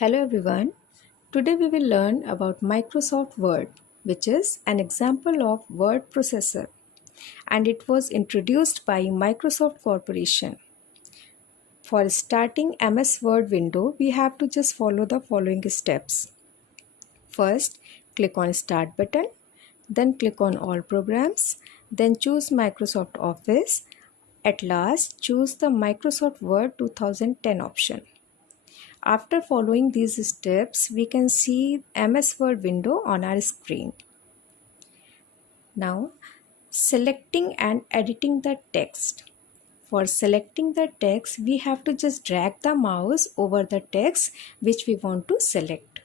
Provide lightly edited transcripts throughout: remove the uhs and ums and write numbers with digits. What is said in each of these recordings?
Hello everyone. Today we will learn about Microsoft Word, which is an example of word processor, and it was introduced by Microsoft Corporation. For starting MS Word window, we have to just follow the following steps. First, click on Start button, then click on All Programs, then choose Microsoft Office. At last, choose the Microsoft Word 2010 option. After following these steps, we can see MS Word window on our screen. Now, selecting and editing the text. For selecting the text, we have to just drag the mouse over the text which we want to select.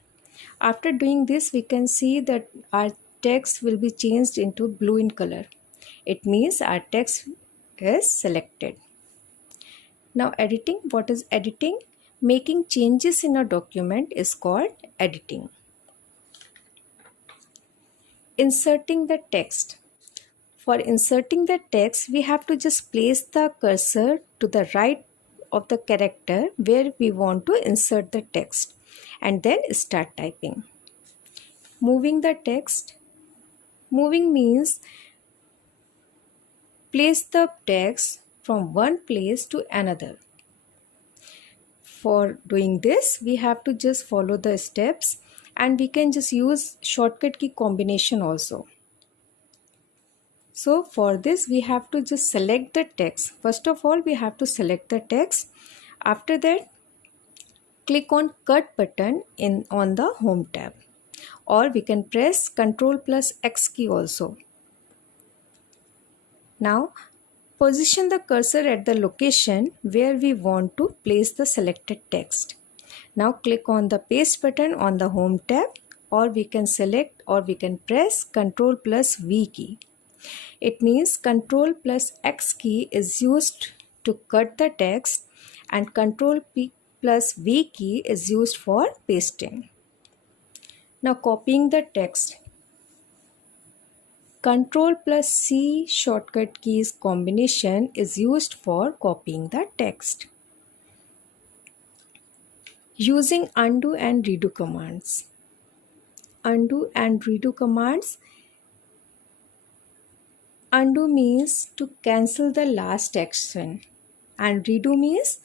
After doing this, we can see that our text will be changed into blue in color. It means our text is selected. Now editing, what is editing? Making changes in a document is called editing. Inserting the text. For inserting the text, we have to just place the cursor to the right of the character where we want to insert the text and then start typing. Moving the text. Moving means place the text from one place to another. For doing this, we have to just follow the steps and we can just use shortcut key combination also. So for this, we have to just select the text. First of all, we have to select the text. After that, click on Cut button on the Home tab, or we can press Ctrl plus X key also. Now, position the cursor at the location where we want to place the selected text. Now click on the Paste button on the Home tab, or we can select or we can press Ctrl plus V key. It means Ctrl plus X key is used to cut the text and Ctrl P plus V key is used for pasting. Now copying the text. Ctrl plus C shortcut keys combination is used for copying the text. Using undo and redo commands. Undo and redo commands. Undo means to cancel the last action and redo means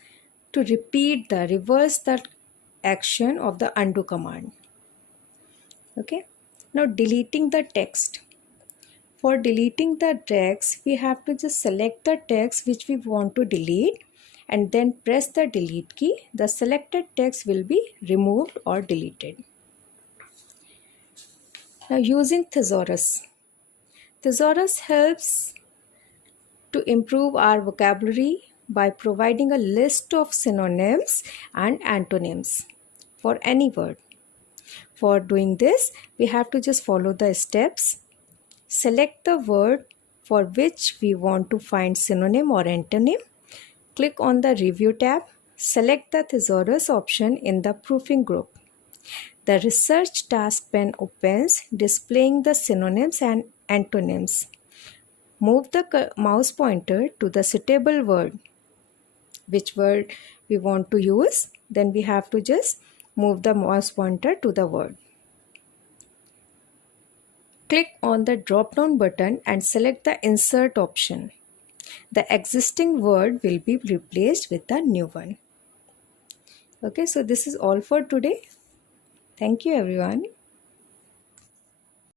to reverse the action of the undo command. Okay. Now deleting the text. For deleting the text, we have to just select the text which we want to delete and then press the delete key. The selected text will be removed or deleted. Now using thesaurus. Thesaurus helps to improve our vocabulary by providing a list of synonyms and antonyms for any word. For doing this, we have to just follow the steps. Select the word for which we want to find synonym or antonym. Click on the Review tab. Select the thesaurus option in the proofing group. The Research task pane opens, displaying the synonyms and antonyms. Move the mouse pointer to the suitable word. Which word we want to use? Then we have to just move the mouse pointer to the word. Click on the drop-down button and select the Insert option. The existing word will be replaced with the new one. Okay, so this is all for today. Thank you everyone.